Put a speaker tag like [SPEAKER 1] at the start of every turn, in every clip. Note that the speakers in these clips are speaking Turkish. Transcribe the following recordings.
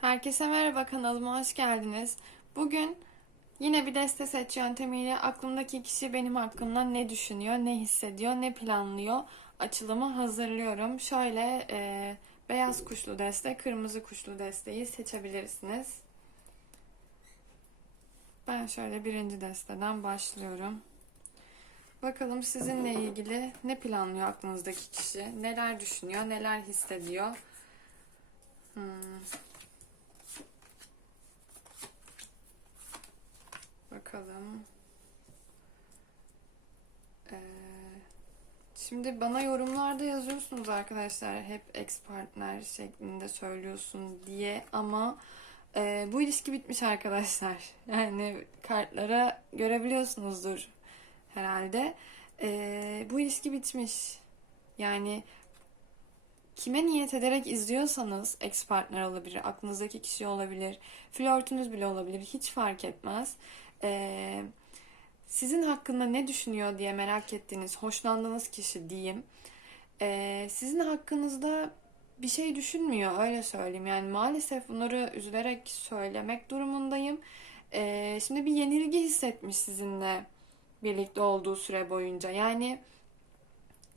[SPEAKER 1] Herkese merhaba kanalıma hoş geldiniz. Bugün yine bir deste seç yöntemiyle aklımdaki kişi benim hakkımda ne düşünüyor, ne hissediyor, ne planlıyor açılımı hazırlıyorum. Şöyle e, beyaz kuşlu deste, kırmızı kuşlu desteği seçebilirsiniz. Ben şöyle birinci desteden başlıyorum. Bakalım sizinle ilgili ne planlıyor aklınızdaki kişi, neler düşünüyor, neler hissediyor. Hmm. Bakalım. Ee, şimdi bana yorumlarda yazıyorsunuz arkadaşlar hep ex partner şeklinde söylüyorsun diye ama e, bu ilişki bitmiş arkadaşlar. Yani kartlara görebiliyorsunuzdur herhalde. E, bu ilişki bitmiş. Yani kime niyet ederek izliyorsanız ex partner olabilir, aklınızdaki kişi olabilir, flörtünüz bile olabilir, hiç fark etmez. Ee, sizin hakkında ne düşünüyor diye merak ettiğiniz, hoşlandığınız kişi diyeyim. Ee, sizin hakkınızda bir şey düşünmüyor, öyle söyleyeyim. Yani maalesef bunları üzülerek söylemek durumundayım. Ee, şimdi bir yenilgi hissetmiş sizinle birlikte olduğu süre boyunca. Yani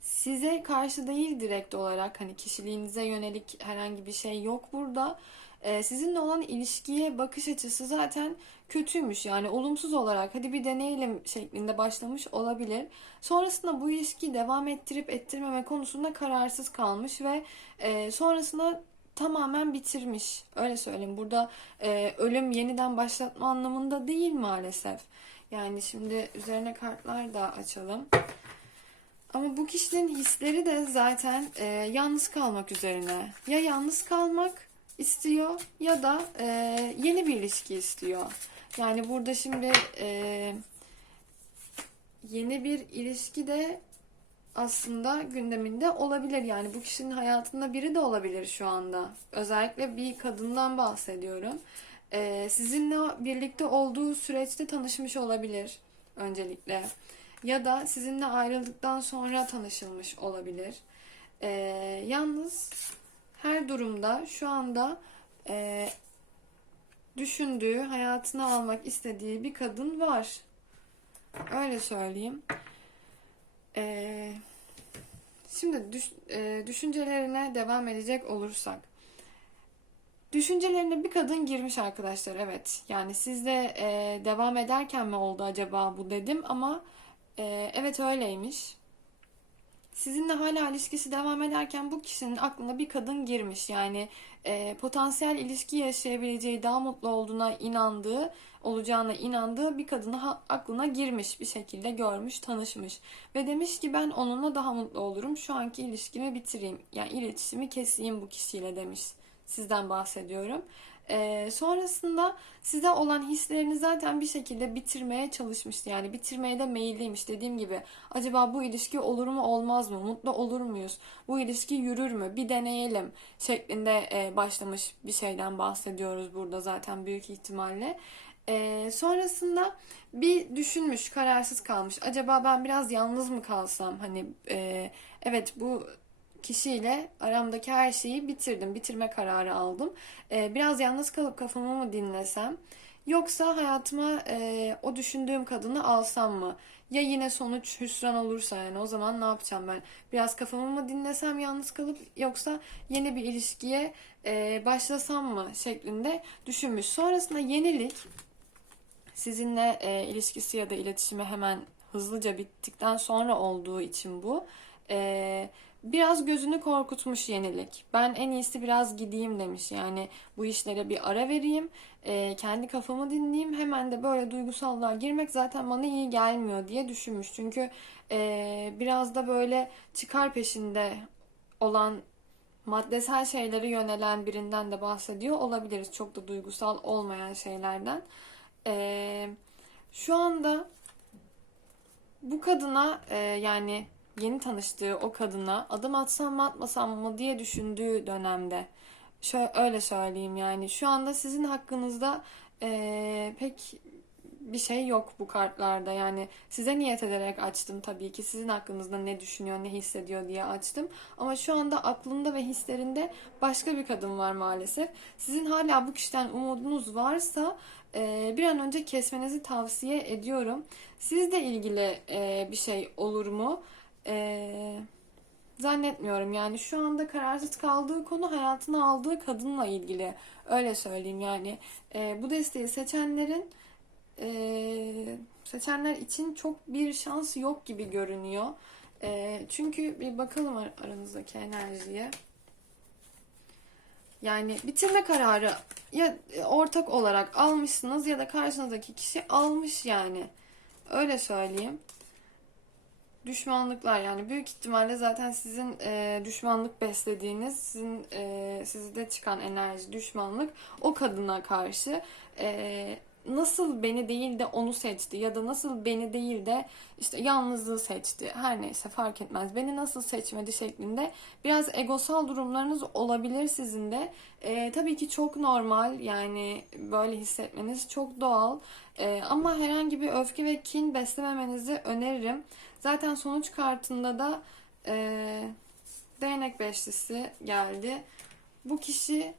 [SPEAKER 1] size karşı değil direkt olarak hani kişiliğinize yönelik herhangi bir şey yok burada. Ee, sizinle olan ilişkiye bakış açısı zaten kötüymüş yani olumsuz olarak hadi bir deneyelim şeklinde başlamış olabilir. Sonrasında bu ilişkiyi devam ettirip ettirmeme konusunda kararsız kalmış ve e, sonrasında tamamen bitirmiş. Öyle söyleyeyim. Burada e, ölüm yeniden başlatma anlamında değil maalesef. Yani şimdi üzerine kartlar da açalım. Ama bu kişinin hisleri de zaten e, yalnız kalmak üzerine. Ya yalnız kalmak istiyor ya da e, yeni bir ilişki istiyor. Yani burada şimdi e, yeni bir ilişki de aslında gündeminde olabilir. Yani bu kişinin hayatında biri de olabilir şu anda. Özellikle bir kadından bahsediyorum. E, sizinle birlikte olduğu süreçte tanışmış olabilir öncelikle. Ya da sizinle ayrıldıktan sonra tanışılmış olabilir. E, yalnız her durumda şu anda e, düşündüğü, hayatına almak istediği bir kadın var. Öyle söyleyeyim. E, şimdi düş, e, düşüncelerine devam edecek olursak. Düşüncelerine bir kadın girmiş arkadaşlar evet. Yani sizde e, devam ederken mi oldu acaba bu dedim ama e, evet öyleymiş. Sizinle hala ilişkisi devam ederken bu kişinin aklına bir kadın girmiş. Yani e, potansiyel ilişki yaşayabileceği, daha mutlu olduğuna inandığı, olacağına inandığı bir kadını ha- aklına girmiş bir şekilde görmüş, tanışmış. Ve demiş ki ben onunla daha mutlu olurum. Şu anki ilişkimi bitireyim. Yani iletişimi keseyim bu kişiyle demiş. Sizden bahsediyorum. Ee, sonrasında size olan hislerini zaten bir şekilde bitirmeye çalışmıştı. Yani bitirmeye de meyilliymiş dediğim gibi. Acaba bu ilişki olur mu olmaz mı? Mutlu olur muyuz? Bu ilişki yürür mü? Bir deneyelim şeklinde e, başlamış bir şeyden bahsediyoruz burada zaten büyük ihtimalle. Ee, sonrasında bir düşünmüş, kararsız kalmış. Acaba ben biraz yalnız mı kalsam? Hani e, evet bu kişiyle aramdaki her şeyi bitirdim. Bitirme kararı aldım. Ee, biraz yalnız kalıp kafamı mı dinlesem? Yoksa hayatıma e, o düşündüğüm kadını alsam mı? Ya yine sonuç hüsran olursa yani o zaman ne yapacağım ben? Biraz kafamı mı dinlesem yalnız kalıp yoksa yeni bir ilişkiye e, başlasam mı şeklinde düşünmüş. Sonrasında yenilik sizinle e, ilişkisi ya da iletişimi hemen hızlıca bittikten sonra olduğu için bu. E, biraz gözünü korkutmuş yenilik. Ben en iyisi biraz gideyim demiş. Yani bu işlere bir ara vereyim. e, kendi kafamı dinleyeyim. Hemen de böyle duygusallığa girmek zaten bana iyi gelmiyor diye düşünmüş. Çünkü e, biraz da böyle çıkar peşinde olan maddesel şeylere yönelen birinden de bahsediyor olabiliriz. Çok da duygusal olmayan şeylerden. E, şu anda bu kadına e, yani yeni tanıştığı o kadına adım atsam mı atmasam mı diye düşündüğü dönemde. Şöyle öyle söyleyeyim yani şu anda sizin hakkınızda e, pek bir şey yok bu kartlarda. Yani size niyet ederek açtım tabii ki. Sizin hakkınızda ne düşünüyor, ne hissediyor diye açtım. Ama şu anda aklında ve hislerinde başka bir kadın var maalesef. Sizin hala bu kişiden umudunuz varsa bir an önce kesmenizi tavsiye ediyorum. Sizle ilgili bir şey olur mu? E, zannetmiyorum. Yani şu anda kararsız kaldığı konu hayatına aldığı kadınla ilgili. Öyle söyleyeyim yani. E, bu desteği seçenlerin e, seçenler için çok bir şans yok gibi görünüyor. E, çünkü bir bakalım ar- aranızdaki enerjiye. Yani bitirme kararı ya ortak olarak almışsınız ya da karşınızdaki kişi almış yani. Öyle söyleyeyim. Düşmanlıklar yani büyük ihtimalle zaten sizin e, düşmanlık beslediğiniz, sizin e, sizde çıkan enerji düşmanlık o kadına karşı e, nasıl beni değil de onu seçti ya da nasıl beni değil de işte yalnızlığı seçti. Her neyse fark etmez. Beni nasıl seçmedi şeklinde biraz egosal durumlarınız olabilir sizin de. E, tabii ki çok normal yani böyle hissetmeniz çok doğal. E, ama herhangi bir öfke ve kin beslememenizi öneririm. Zaten sonuç kartında da e, değnek beşlisi geldi. Bu kişi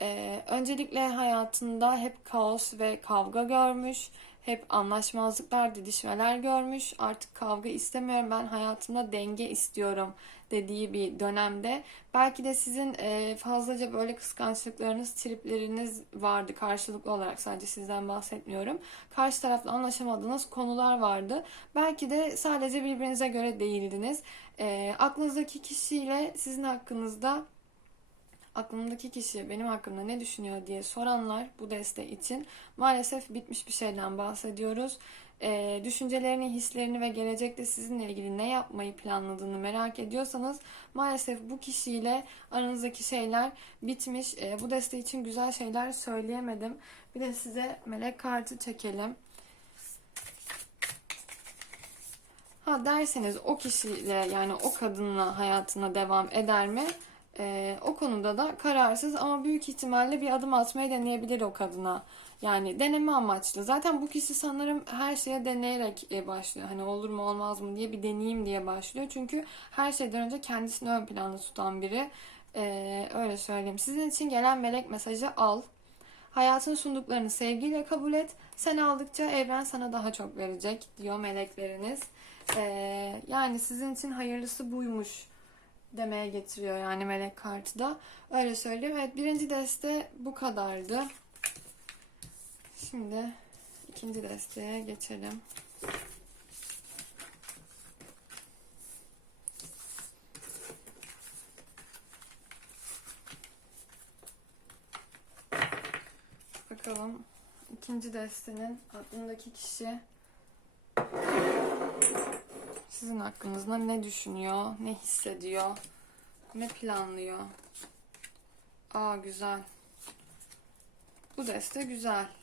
[SPEAKER 1] e, öncelikle hayatında hep kaos ve kavga görmüş. Hep anlaşmazlıklar, didişmeler görmüş. Artık kavga istemiyorum, ben hayatımda denge istiyorum dediği bir dönemde. Belki de sizin e, fazlaca böyle kıskançlıklarınız, tripleriniz vardı karşılıklı olarak. Sadece sizden bahsetmiyorum. Karşı tarafla anlaşamadığınız konular vardı. Belki de sadece birbirinize göre değildiniz. E, aklınızdaki kişiyle sizin hakkınızda aklımdaki kişi benim hakkımda ne düşünüyor diye soranlar bu desteği için maalesef bitmiş bir şeyden bahsediyoruz. Ee, düşüncelerini, hislerini ve gelecekte sizinle ilgili ne yapmayı planladığını merak ediyorsanız maalesef bu kişiyle aranızdaki şeyler bitmiş. Ee, bu desteği için güzel şeyler söyleyemedim. Bir de size melek kartı çekelim. Ha derseniz o kişiyle yani o kadınla hayatına devam eder mi? Ee, o konuda da kararsız ama büyük ihtimalle bir adım atmayı deneyebilir o kadına. Yani deneme amaçlı. Zaten bu kişi sanırım her şeye deneyerek e, başlıyor. Hani olur mu olmaz mı diye bir deneyeyim diye başlıyor. Çünkü her şeyden önce kendisini ön planda tutan biri. Ee, öyle söyleyeyim. Sizin için gelen melek mesajı al. Hayatın sunduklarını sevgiyle kabul et. Sen aldıkça evren sana daha çok verecek diyor melekleriniz. Ee, yani sizin için hayırlısı buymuş demeye getiriyor yani melek kartı da. Öyle söyleyeyim. Evet birinci deste bu kadardı. Şimdi ikinci desteğe geçelim. Bakalım ikinci destenin aklındaki kişi sizin hakkınızda ne düşünüyor, ne hissediyor, ne planlıyor? Aa güzel. Bu deste güzel.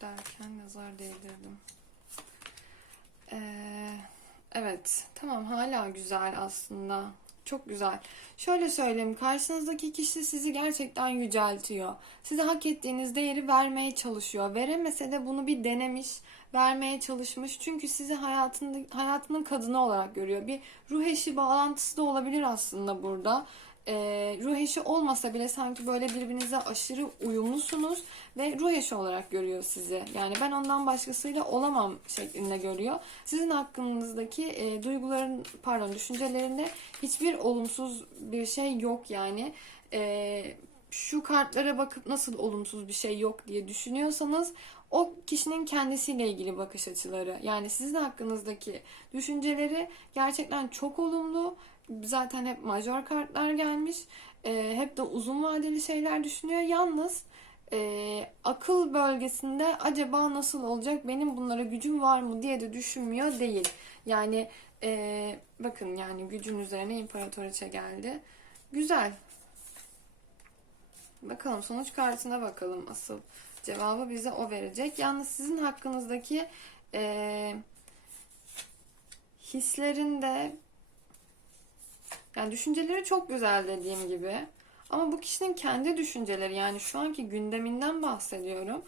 [SPEAKER 1] Derken nazar değdirdim. Ee, evet. Tamam hala güzel aslında. Çok güzel. Şöyle söyleyeyim. Karşınızdaki kişi sizi gerçekten yüceltiyor. Size hak ettiğiniz değeri vermeye çalışıyor. Veremese de bunu bir denemiş, vermeye çalışmış. Çünkü sizi hayatında, hayatının kadını olarak görüyor. Bir ruh eşi bağlantısı da olabilir aslında burada. Ee, ruh eşi olmasa bile sanki böyle birbirinize aşırı uyumlusunuz ve ruh eşi olarak görüyor sizi. Yani ben ondan başkasıyla olamam şeklinde görüyor. Sizin hakkınızdaki e, duyguların, pardon düşüncelerinde hiçbir olumsuz bir şey yok yani. E, şu kartlara bakıp nasıl olumsuz bir şey yok diye düşünüyorsanız o kişinin kendisiyle ilgili bakış açıları yani sizin hakkınızdaki düşünceleri gerçekten çok olumlu. Zaten hep major kartlar gelmiş. Ee, hep de uzun vadeli şeyler düşünüyor. Yalnız e, akıl bölgesinde acaba nasıl olacak benim bunlara gücüm var mı diye de düşünmüyor değil. Yani e, bakın yani gücün üzerine imparatoriçe geldi. Güzel. Bakalım sonuç kartına bakalım asıl cevabı bize o verecek. Yalnız sizin hakkınızdaki e, hislerinde yani düşünceleri çok güzel dediğim gibi. Ama bu kişinin kendi düşünceleri yani şu anki gündeminden bahsediyorum.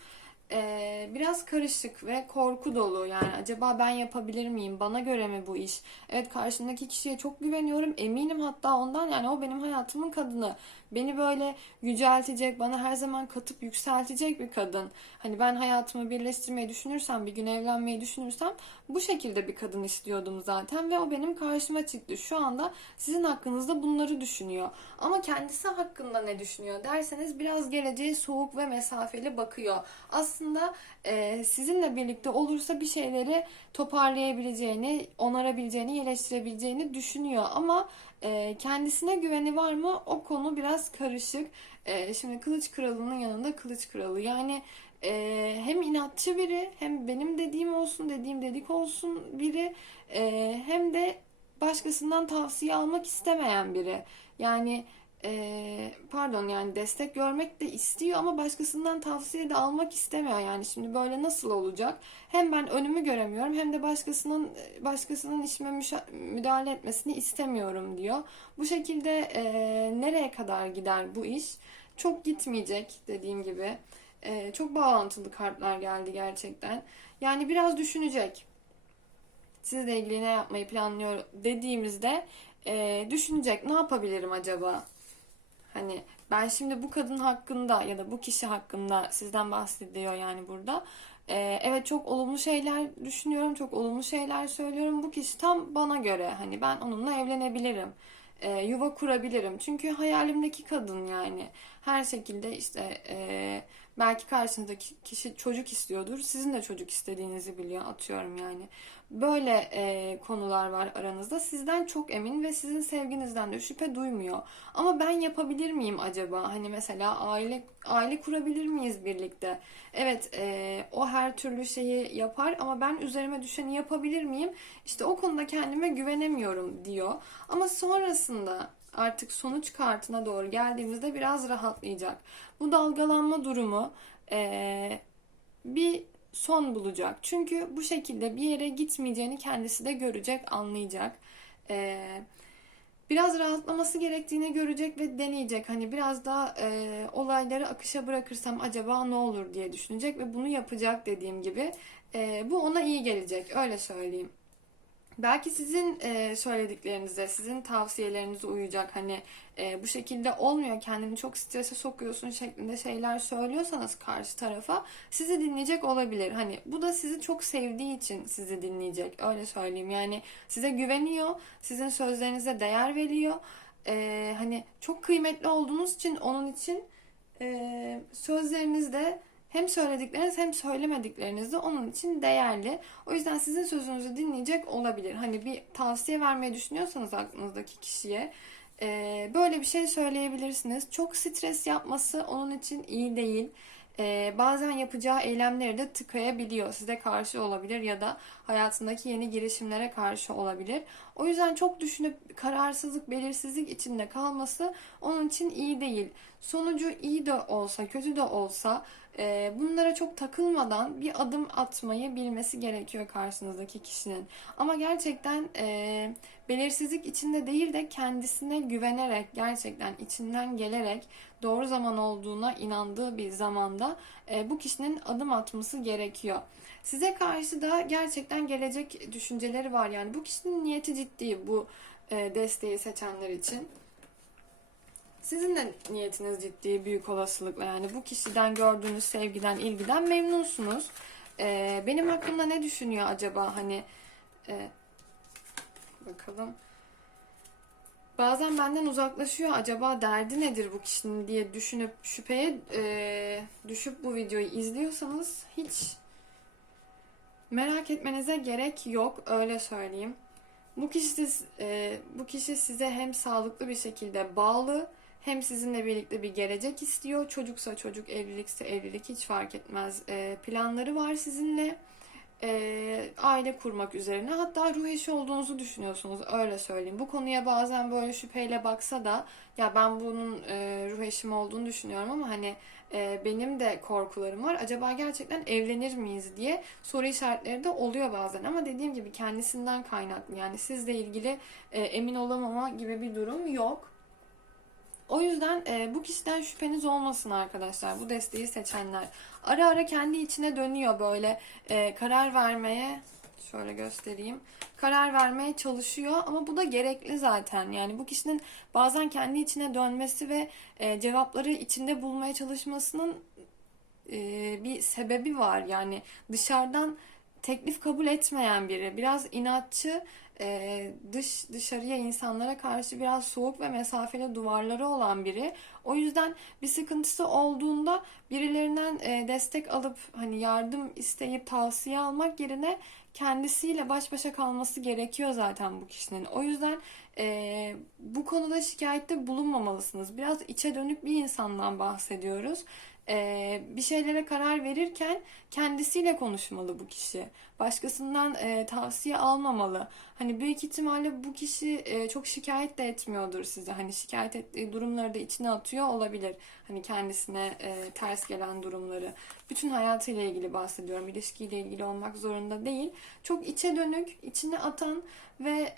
[SPEAKER 1] e, biraz karışık ve korku dolu. Yani acaba ben yapabilir miyim? Bana göre mi bu iş? Evet karşımdaki kişiye çok güveniyorum. Eminim hatta ondan yani o benim hayatımın kadını. Beni böyle yüceltecek, bana her zaman katıp yükseltecek bir kadın. Hani ben hayatımı birleştirmeyi düşünürsem, bir gün evlenmeyi düşünürsem bu şekilde bir kadın istiyordum zaten ve o benim karşıma çıktı. Şu anda sizin hakkınızda bunları düşünüyor. Ama kendisi hakkında ne düşünüyor derseniz biraz geleceğe soğuk ve mesafeli bakıyor. Aslında e, sizinle birlikte olursa bir şeyleri toparlayabileceğini, onarabileceğini, iyileştirebileceğini düşünüyor. Ama e, kendisine güveni var mı? O konu biraz karışık. E, şimdi Kılıç Kralı'nın yanında Kılıç Kralı. Yani e, hem inatçı biri, hem benim dediğim olsun, dediğim dedik olsun biri, e, hem de başkasından tavsiye almak istemeyen biri. Yani e, pardon yani destek görmek de istiyor ama başkasından tavsiye de almak istemiyor. Yani şimdi böyle nasıl olacak? Hem ben önümü göremiyorum hem de başkasının başkasının işime müdahale etmesini istemiyorum diyor. Bu şekilde e, nereye kadar gider bu iş? Çok gitmeyecek dediğim gibi. E, çok bağlantılı kartlar geldi gerçekten. Yani biraz düşünecek. Sizle ilgili ne yapmayı planlıyor dediğimizde e, düşünecek. Ne yapabilirim acaba? Hani ben şimdi bu kadın hakkında ya da bu kişi hakkında sizden bahsediyor yani burada. Ee, evet çok olumlu şeyler düşünüyorum, çok olumlu şeyler söylüyorum. Bu kişi tam bana göre. Hani ben onunla evlenebilirim. Ee, yuva kurabilirim. Çünkü hayalimdeki kadın yani. Her şekilde işte e, belki karşınızdaki kişi çocuk istiyordur. Sizin de çocuk istediğinizi biliyor atıyorum yani. Böyle e, konular var aranızda. Sizden çok emin ve sizin sevginizden de şüphe duymuyor. Ama ben yapabilir miyim acaba? Hani mesela aile aile kurabilir miyiz birlikte? Evet, e, o her türlü şeyi yapar ama ben üzerime düşeni yapabilir miyim? İşte o konuda kendime güvenemiyorum diyor. Ama sonrasında artık sonuç kartına doğru geldiğimizde biraz rahatlayacak. Bu dalgalanma durumu e, bir son bulacak. Çünkü bu şekilde bir yere gitmeyeceğini kendisi de görecek, anlayacak. Ee, biraz rahatlaması gerektiğini görecek ve deneyecek. Hani biraz daha e, olayları akışa bırakırsam acaba ne olur diye düşünecek ve bunu yapacak dediğim gibi. E, bu ona iyi gelecek, öyle söyleyeyim. Belki sizin e, söylediklerinize, sizin tavsiyelerinize uyacak. Hani e, bu şekilde olmuyor, kendini çok strese sokuyorsun şeklinde şeyler söylüyorsanız karşı tarafa sizi dinleyecek olabilir. Hani bu da sizi çok sevdiği için sizi dinleyecek. Öyle söyleyeyim. Yani size güveniyor, sizin sözlerinize değer veriyor. E, hani çok kıymetli olduğunuz için onun için e, sözlerinizde hem söyledikleriniz hem söylemedikleriniz de onun için değerli. O yüzden sizin sözünüzü dinleyecek olabilir. Hani bir tavsiye vermeyi düşünüyorsanız aklınızdaki kişiye e, böyle bir şey söyleyebilirsiniz. Çok stres yapması onun için iyi değil. E, bazen yapacağı eylemleri de tıkayabiliyor. Size karşı olabilir ya da hayatındaki yeni girişimlere karşı olabilir. O yüzden çok düşünüp kararsızlık, belirsizlik içinde kalması onun için iyi değil. Sonucu iyi de olsa, kötü de olsa bunlara çok takılmadan bir adım atmayı bilmesi gerekiyor karşınızdaki kişinin. Ama gerçekten e, belirsizlik içinde değil de kendisine güvenerek, gerçekten içinden gelerek doğru zaman olduğuna inandığı bir zamanda e, bu kişinin adım atması gerekiyor. Size karşı da gerçekten gelecek düşünceleri var. Yani bu kişinin niyeti ciddi bu e, desteği seçenler için. Sizin de niyetiniz ciddi büyük olasılıkla yani bu kişiden gördüğünüz sevgiden, ilgiden memnunsunuz. Ee, benim hakkımda ne düşünüyor acaba hani e, bakalım. Bazen benden uzaklaşıyor. Acaba derdi nedir bu kişinin diye düşünüp şüpheye e, düşüp bu videoyu izliyorsanız hiç merak etmenize gerek yok. Öyle söyleyeyim. Bu kişi, e, bu kişi size hem sağlıklı bir şekilde bağlı hem sizinle birlikte bir gelecek istiyor. Çocuksa çocuk, evlilikse evlilik hiç fark etmez. E, planları var sizinle. E, aile kurmak üzerine. Hatta ruh eşi olduğunuzu düşünüyorsunuz. Öyle söyleyeyim. Bu konuya bazen böyle şüpheyle baksa da ya ben bunun e, ruh eşim olduğunu düşünüyorum ama hani e, benim de korkularım var. Acaba gerçekten evlenir miyiz diye soru işaretleri de oluyor bazen. Ama dediğim gibi kendisinden kaynaklı. Yani sizle ilgili e, emin olamama gibi bir durum yok. O yüzden e, bu kişiden şüpheniz olmasın arkadaşlar. Bu desteği seçenler. Ara ara kendi içine dönüyor böyle e, karar vermeye. Şöyle göstereyim. Karar vermeye çalışıyor ama bu da gerekli zaten. Yani bu kişinin bazen kendi içine dönmesi ve e, cevapları içinde bulmaya çalışmasının e, bir sebebi var. Yani dışarıdan teklif kabul etmeyen biri, biraz inatçı, e, dış dışarıya insanlara karşı biraz soğuk ve mesafeli duvarları olan biri. O yüzden bir sıkıntısı olduğunda birilerinden e, destek alıp hani yardım isteyip tavsiye almak yerine kendisiyle baş başa kalması gerekiyor zaten bu kişinin. O yüzden e, bu konuda şikayette bulunmamalısınız. Biraz içe dönük bir insandan bahsediyoruz. Bir şeylere karar verirken kendisiyle konuşmalı bu kişi. Başkasından tavsiye almamalı. Hani büyük ihtimalle bu kişi çok şikayet de etmiyordur size. Hani şikayet ettiği durumları da içine atıyor olabilir. Hani kendisine ters gelen durumları. Bütün hayatıyla ilgili bahsediyorum. İlişkiyle ilgili olmak zorunda değil. Çok içe dönük, içine atan ve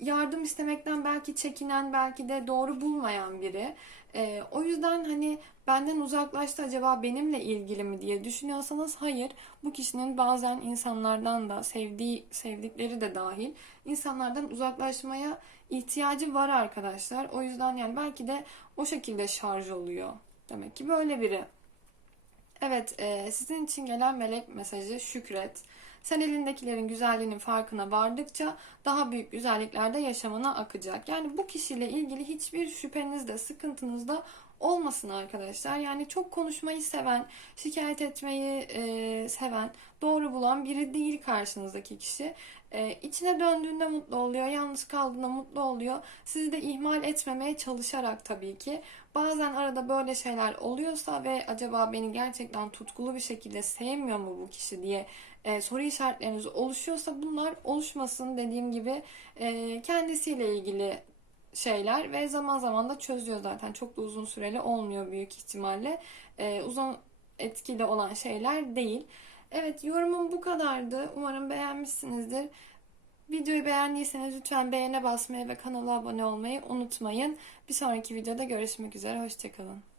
[SPEAKER 1] yardım istemekten belki çekinen, belki de doğru bulmayan biri. Ee, o yüzden hani benden uzaklaştı acaba benimle ilgili mi diye düşünüyorsanız hayır. Bu kişinin bazen insanlardan da sevdiği, sevdikleri de dahil insanlardan uzaklaşmaya ihtiyacı var arkadaşlar. O yüzden yani belki de o şekilde şarj oluyor. Demek ki böyle biri. Evet, e, sizin için gelen melek mesajı şükret. Sen elindekilerin güzelliğinin farkına vardıkça daha büyük güzellikler de yaşamına akacak. Yani bu kişiyle ilgili hiçbir şüpheniz de sıkıntınız da olmasın arkadaşlar. Yani çok konuşmayı seven, şikayet etmeyi e, seven, doğru bulan biri değil karşınızdaki kişi. E, içine döndüğünde mutlu oluyor, yalnız kaldığında mutlu oluyor. Sizi de ihmal etmemeye çalışarak tabii ki. Bazen arada böyle şeyler oluyorsa ve acaba beni gerçekten tutkulu bir şekilde sevmiyor mu bu kişi diye e, soru işaretleriniz oluşuyorsa bunlar oluşmasın dediğim gibi e, kendisiyle ilgili şeyler ve zaman zaman da çözüyor zaten. Çok da uzun süreli olmuyor büyük ihtimalle. E, uzun etkili olan şeyler değil. Evet yorumum bu kadardı. Umarım beğenmişsinizdir. Videoyu beğendiyseniz lütfen beğene basmayı ve kanala abone olmayı unutmayın. Bir sonraki videoda görüşmek üzere. Hoşçakalın.